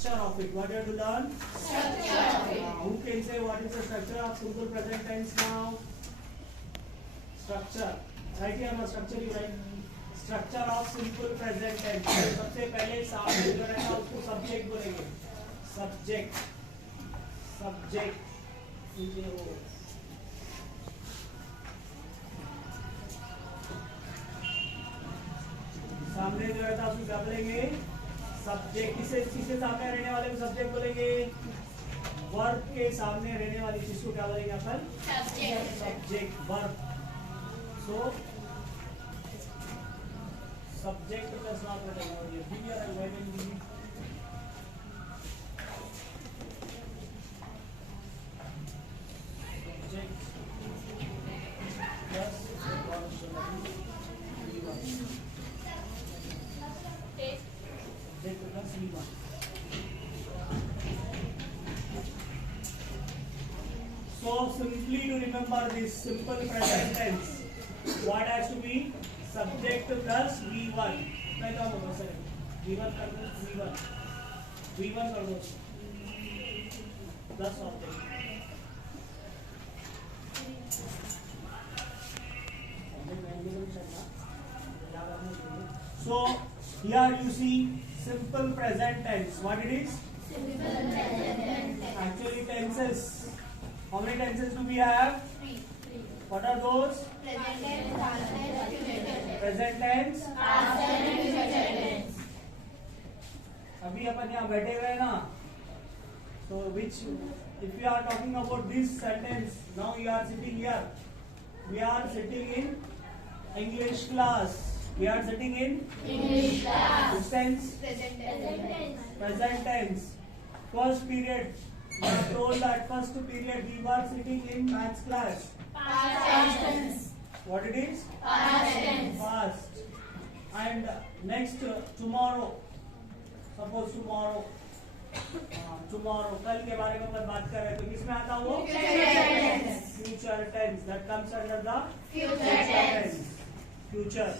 structure of it. What you have to learn? Structure of it. Who can say what is the structure of simple present tense now? Structure. Write here the structure you write. Structure of simple present tense. सबसे पहले सामने जो रहेगा उसको subject बोलेंगे. Subject. Subject. सामने जो रहता है उसको क्या बोलेंगे? सब्जेक्ट. किसके सामने रहने वाले को सब्जेक्ट बोलेंगे? वर्ब के सामने रहने वाली चीज को क्या बोलेंगे अपन? Subject. Verb. So subject plus verb रहेगा. ये बी या verb in be. Subject plus verb. So simply to remember this simple present tense, what has to be? Subject plus V1. मैं क्या बोलूँ सर? V1 कर दो. V1 कर दो. Plus object. So here you see simple present tense. What it is? Simple present tense. Actually tenses. How many tenses do we have? 3. What are those? Present tense, past tense, future tense. Present tense. Past tense and future tense. अभी अपन यहाँ बैठे हुए हैं ना. So which, if we are talking about this sentence, now you are sitting here. We are sitting in English class. We are sitting in English class. which tense? Present tense. Present tense. First period. We are told that first period we were sitting in maths class. Past tense. What it is? Past tense. Past. And next tomorrow. Suppose tomorrow. Tomorrow. कल के बारे में अपन बात कर रहे हैं तो किसमें आता वो? Future tense. Future tense. That comes under the Future tense. Future.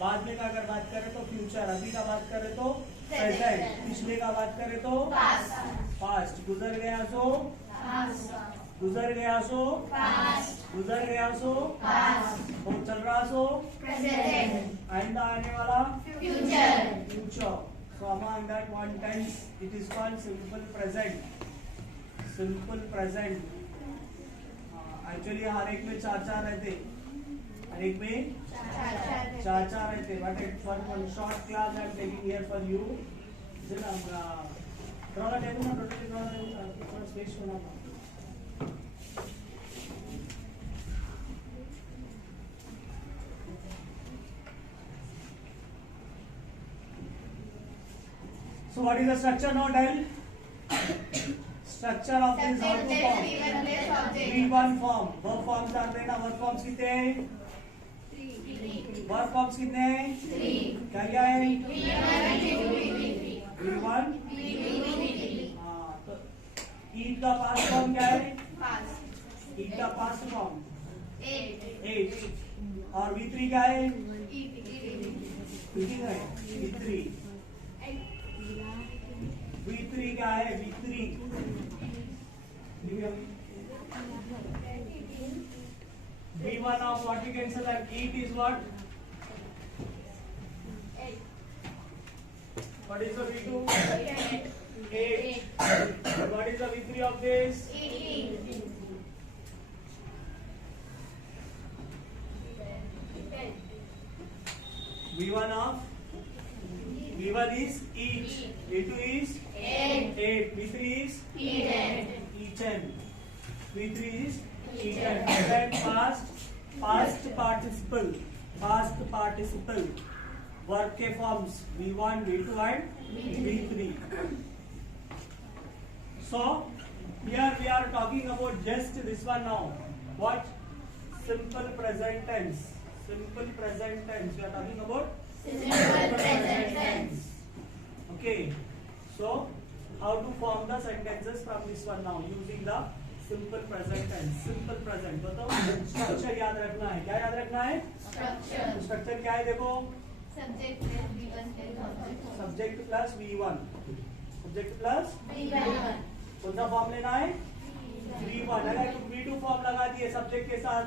बाद में का अगर बात करें तो फ्यूचर. अभी का बात करें तो Present. प्रेजेंट. पिछले का बात करें तो Past. पास्ट. गुजर गया सो. Past. गुजर गया सो. Past. गुजर गया सो. Past. वो चल रहा सो. Present. आइंदा आने वाला Future. future. So among that one tense it is called simple present. Simple present. Actually हर एक में चार रहते. हर एक में चार रहते. But for one short class I am taking here for you. Then draw the table ना. Totally draw the table. थोड़ा space होना. So what is the structure now? Tell. Structure of this how to form? V1 form. Verb forms are there ना. Verb forms कितने हैं? Verb forms कितने हैं? क्या क्या है? V1. हाँ तो eat का past form क्या है? Eat का past form 8. और V3 क्या है? Eating है. V3. V3 क्या है? V3. V1 of what we can say that eat is what? What is the V2? 8. What is the V3 of this? V1 of V1 is eat. V2 is 8. V3 is eaten. V3 is eaten. Then past participle. Past participle. Verb के forms V1, V2 and V3. So here we are talking about just this one now. What? Simple present tense. Simple present tense. We are talking about Simple present tense. Okay. So how to form the sentences from this one now using the simple present tense. Simple present. बताओ structure याद रखना है. क्या याद रखना है? Structure क्या है देखो? Subject plus V1 plus object. Subject plus V1. Subject plus V1. कौन सा फॉर्म लेना है? V1. अगर तुम V2 फॉर्म लगा दिए सब्जेक्ट के साथ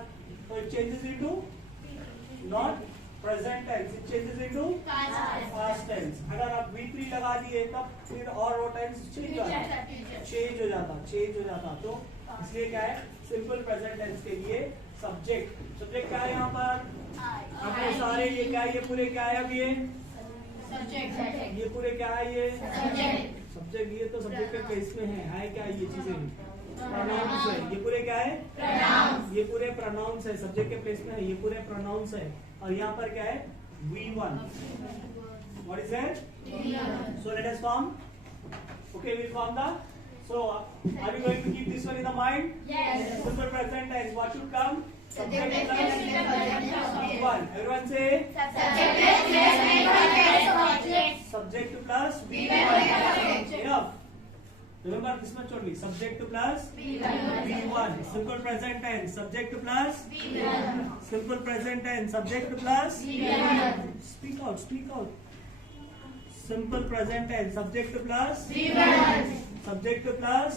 तो it changes into not present tense, it changes into past tense. अगर आप V3 लगा दिए तब फिर और वो टेंस चेंज हो जाता. तो इसलिए क्या है, सिंपल प्रेजेंट टेंस के लिए सब्जेक्ट क्या है यहाँ पर? आपके सारे ये क्या है, ये पूरे क्या है? अब ये पूरे क्या है? ये सब्जेक्ट, ये तो सब्जेक्ट के केस में है क्या ये चीजें? प्रोनाउंस है. ये पूरे क्या है? ये पूरे प्रोनाउंस है. सब्जेक्ट के प्लेस में है, ये पूरे प्रोनाउंस है. और यहाँ पर क्या है? V1. What is that? So let us form. Okay, we'll form the. So are we going to keep this one in the mind? Yes. Simple present tense. What should come? Subject plus V1. Everyone say. Subject plus V1. Enough. Remember this much only. Subject plus V1. Simple present tense. Subject plus simple present tense. Subject plus Speak out. Speak out. Simple present tense. Subject plus subject plus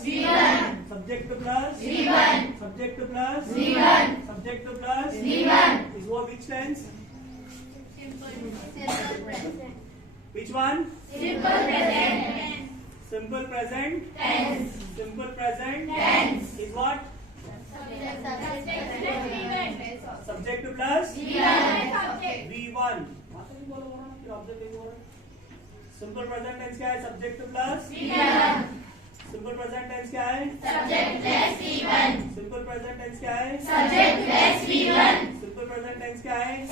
subject plus subject plus subject plus is what which tense? Which one? Simple present Tense. Simple present tense is what? Subject plus V1. Simple present tense क्या है? Subject plus Simple present tense क्या है? Simple present tense क्या है? Simple present tense क्या है?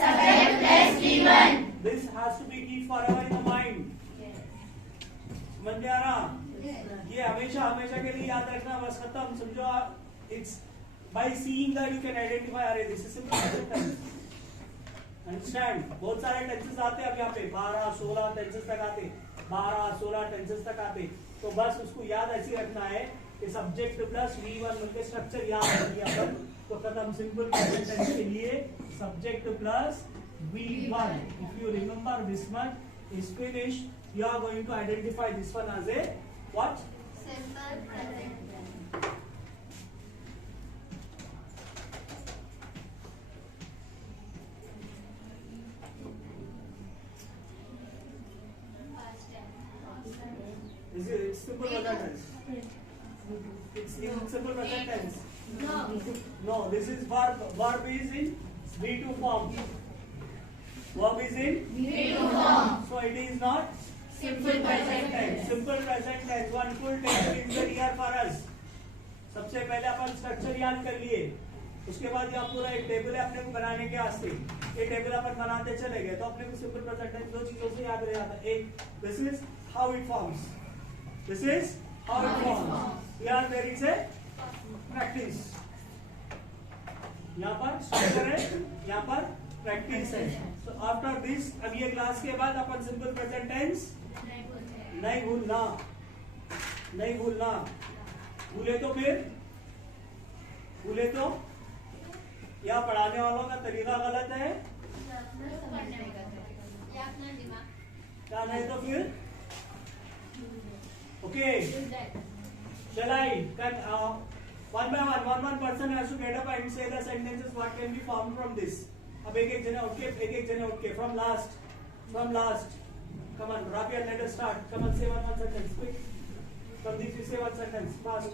This has to be keep forever in the mind. समझ में आ रहा? ये हमेशा के लिए याद रखना. बस खत्म. समझो. It's by seeing that you can identify. अरे this is simple present tense. Understand? बहुत सारे टेंसेस आते हैं अब यहाँ पे 12-16 टेंसेस तक आते. 12-16 टेंसेस तक आते. तो बस उसको याद ऐसे रखना है कि सब्जेक्ट प्लस V1 मिलकर स्ट्रक्चर याद रख लिया अपन तो खत्म. सिंपल प्रेजेंट टेंस के लिए subject plus V1. If you remember this one is finished, you are going to identify this one as a what? Simple present tense. Is it it's simple present tense? It's in simple present tense. No, this is verb. Verb is in V2 form. Verb is in V2 form. so it is not Simple present tense. Simple present tense. One full table is there here for us. सबसे पहले अपन structure याद कर लिए. उसके बाद यहाँ पूरा एक टेबल है अपने को बनाने के वास्ते. ये टेबल अपन बनाते चले गए तो अपने को सिंपल प्रेजेंट टेंस दो चीजों से याद रह जाता. एक, this is how it forms. This is how it forms. Here there is a practice. यहाँ पर स्ट्रक्चर है, यहाँ पर प्रैक्टिस है. So after this, अब ये क्लास के बाद अपन सिंपल प्रेजेंट टेंस नहीं भूलना. भूले तो या पढ़ाने वालों का तरीका गलत है क्या नहीं तो फिर okay. Shall I? One by one person has to get up and say the sentences what can be formed from this. अब एक जने उठ के from last. Come on, Rafi, let us start. Come on, say one sentence, quick. From this you say one sentence, fast.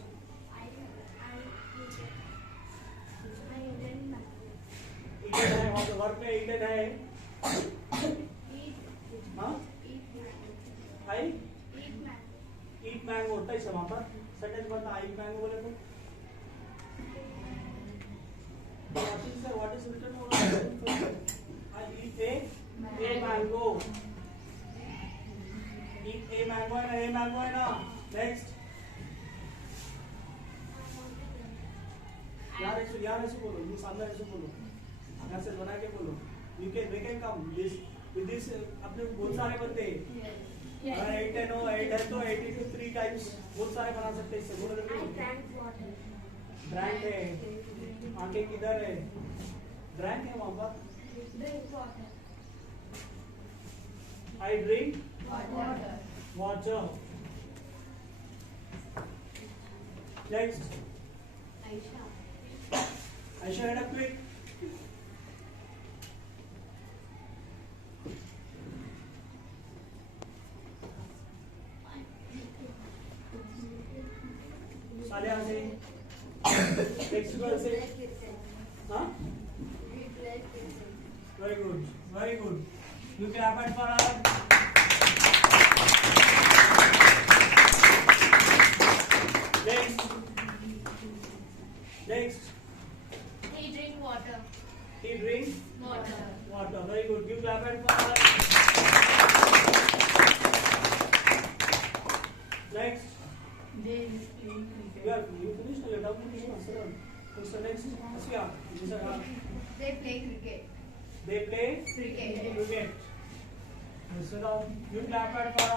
Eaten है, वहाँ पे work में eaten है. हाँ? Eat mango होता है इसे वहाँ पर. Sentence बनता eat mango बोले तो. What is written over? I eat a mango. Eat a mango है ना. Next. यहाँ ऐसे बोलो. ये सामने ऐसे बोलो. यहाँ से बना के बोलो. We can come. With this अपने बहुत सारे बनते हैं. 8 है तो 80 to 3 times बहुत सारे बना सकते हैं इससे. बोलो. Drank है. आंखें किधर है? Drank है वहाँ पर. I drink water. Next. Aisha. Aisha, head up quick. Salia say. Next girl say. Huh? Very good. Very good. You clap it for her. Next. Next. He drink water. He drink Water. water. Very good. You clap it for her. Next. They is playing cricket. You finished? You're done with this one. What's the next? Asya. They play cricket. They play Cricket. cricket. Sit down. You clap it for her.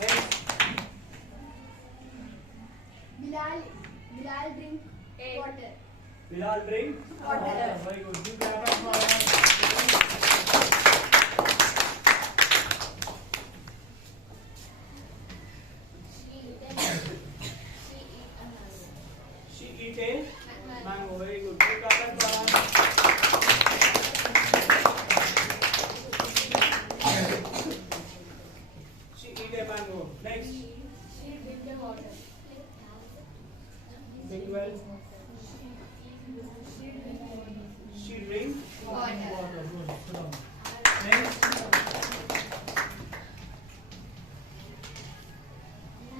Next. Bilal drink water. Bilal drink Water. Very good. You clap it for her. She eat a mango. Very good. You clap it for her. She eat a mango. Next. She drink the water. Think well. She drink Water. Water. Good. Sit down. Next.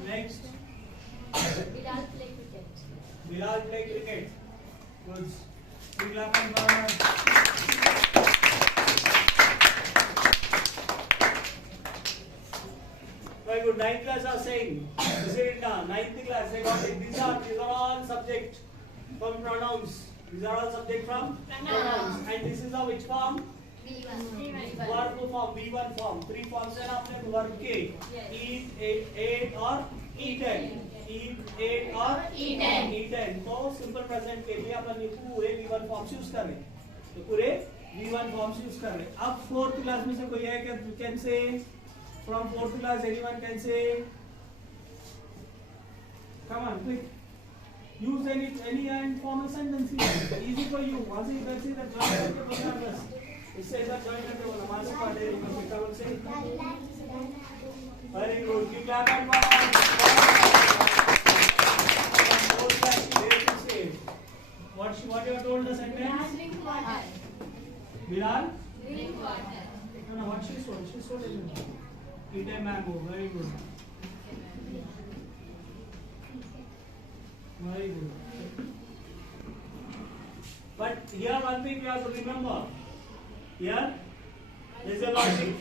Next. Bilal play cricket. Bilal play cricket. Good. You clap it for her. Very good. 9th class are saying. Is it done? 9th class. They got it. These are all subject from pronouns. These are all subject from pronouns. And this is a which form? V1. Verb form. V1 form. 3 forms है ना अपने verb के. Eat, ate और eaten. Eat, ate और Eaten. eaten. तो simple present के लिए अपन ये पूरे V1 forms यूज कर रहे हैं. तो पूरे V1 forms यूज कर रहे हैं. अब 4th class में से कोई है क्या? You can say from 4th class anyone can say. Come on, quick. Use any form of sentence here. Easy for you. वहाँ से इधर से इधर join करके बोलना बस. इससे इधर join करके बोलना. वहाँ से पढ़े रहेंगे. बेटा बोल से. Very good. You clap and one. What you have told the sentence? Drink water. Bilal? Drink water. No, what she told? She told it. Eat a mango. Very good. Very good. But here one thing you have to remember. Here there is a logic.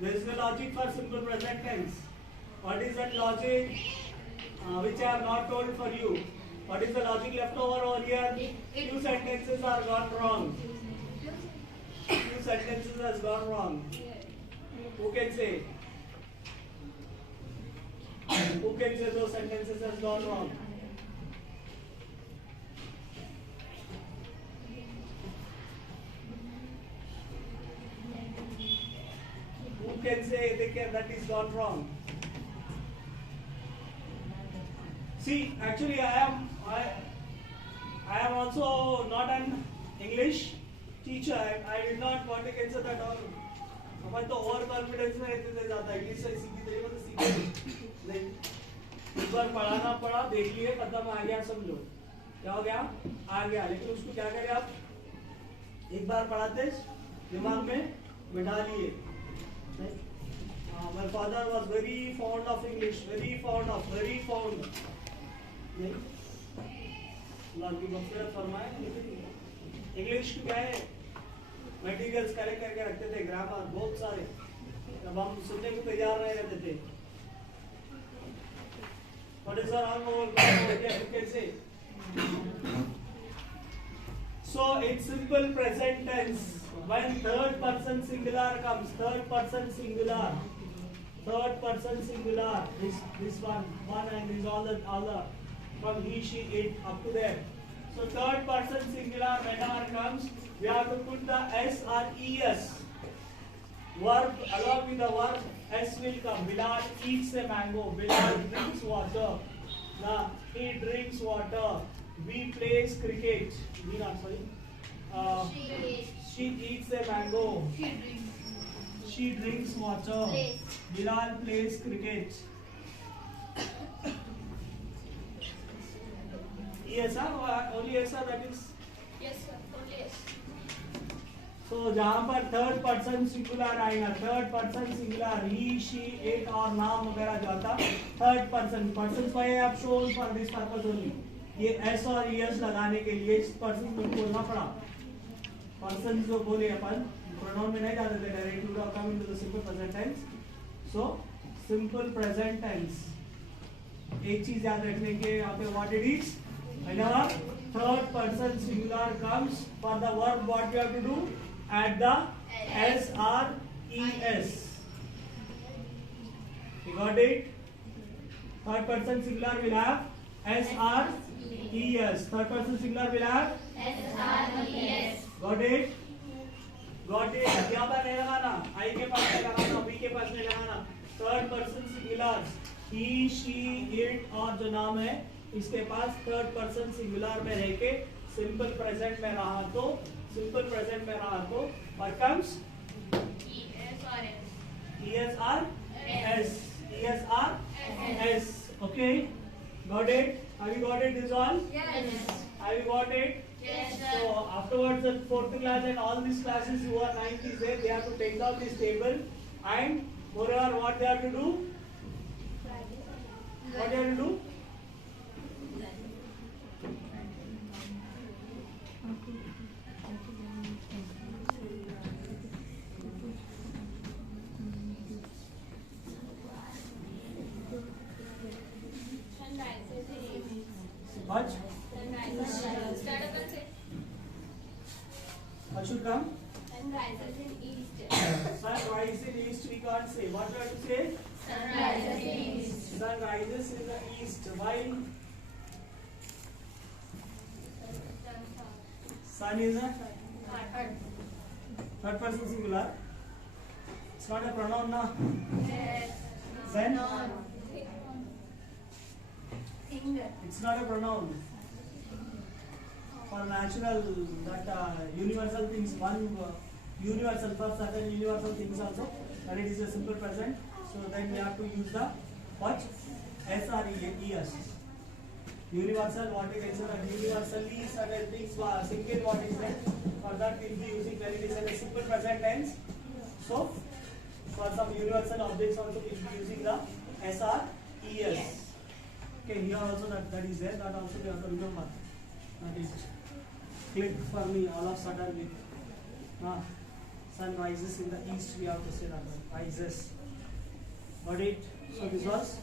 There is a logic for simple present tense. What is that logic? Which I have not told for you. What is the logic left over here? Few sentences are gone wrong. Few sentences has gone wrong. Who can say? Who can say those sentences has gone wrong? Who can say that is gone wrong? See, actually, I am also not an English teacher. I did not want to answer that all. अपन तो over confidence में रहते थे ज्यादा. English से सीखी तरीके से सीखे नहीं. एक बार पढ़ाना पड़ा, देख लिए, खत्म, आ गया, समझो क्या हो गया, आ गया. लेकिन उसको क्या करें आप? एक बार पढ़ाते दिमाग में बिठा लिए. My father was very fond of English, very fond. नहीं, अल्लाह की मग़फ़िरत फरमाए. इंग्लिश क्या है? मटेरियल्स कलेक्ट करके रखते थे, ग्रामर बहुत सारे. जब हम सुनने को तैयार नहीं रहते थे. What is our whole you can say? So it's simple present tense. When third person singular comes, third person singular. This one and is all the from he, she, it up to there. So third person singular whenever comes, we have to put the s or es. Verb along with the verb S will come. Bilal eats a mango. Bilal drinks water. Now he drinks water. We plays cricket. We not sorry. She eats a mango. She drinks water. Plays. Bilal plays cricket. Yes, sir. Only yes, sir. That is. Yes, sir. Only yes. तो जहाँ पर third person singular आएगा, third person singular he she it और नाम वगैरह जो आता third person person why आप shown for this purpose only, ये एस और ईएस लगाने के लिए इस पर्सन को बोलना पड़ा। पर्सन जो बोले अपन प्रोनाउन में नहीं जाते थे, direct to come into the simple present tense. So simple present tense एक चीज याद रखने के यहाँ पे what it is, whenever third person singular comes for the verb, what you have to do? Add the S or ES. You got it? Third person singular will have S or ES. Third person singular will have S-R-E-S. got it? Got it? यहाँ पर नहीं लगाना, I के पास नहीं लगाना, V के पास नहीं लगाना। Third person singular he, she, it और जो नाम है इसके पास थर्ड पर्सन सिंगुलर में रह के सिंपल प्रेजेंट में रहा तो what comes? ESRS. Okay, got it? Have you got it? This all? Yes. Have you got it? Yes, sir. So afterwards, the fourth class and all these classes who are 9th is there, they have to take down this table and moreover what they have to do? What they have to do? What? What should come? Sunrises in east. Sunrise in east we can't say. What do you have to say? Sunrises in east. Sun rises in the east. While sun is a third person singular. It's not a pronoun now. When? It's not a pronoun. For natural, that universal things, one universal for certain universal things also, and it is a simple present. So then we have to use the what? S or ES. Universal, what it is, universally certain things, single what is there. For that we will be using when it is a simple present tense. So for some universal objects also we will be using the S or ES. Okay, here also that is there. That also we have to remember. That is click for me all of sudden with sun rises in the east. We have to say that rises. Got it? So this was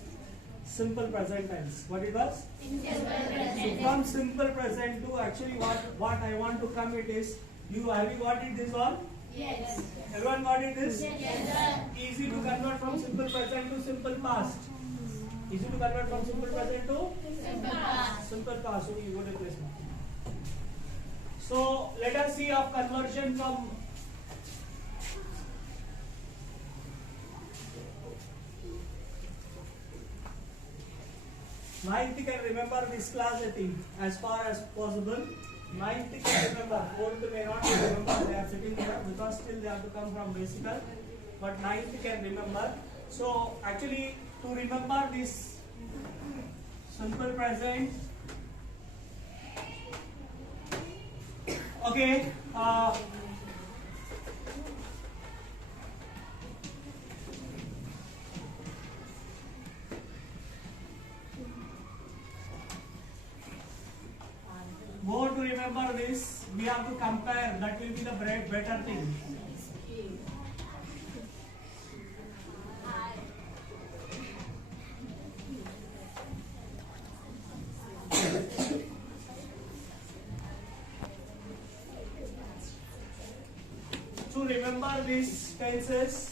simple present tense. What it was? So from simple present to actually what I want to come it is, have you got it this one? Yes. Everyone got it this? Yes, sir. Easy to convert from simple present to simple past. Easy to convert from simple present to Simple past. simple past. So you go to place now. So let us see of conversion from ninth can remember this class, I think, as far as possible. Ninth can remember, fourth may not remember, they are sitting here because still they have to come from basical. But ninth can remember. So actually to remember this simple present, okay, more to remember this, we have to compare, that will be the better thing. To remember these tenses,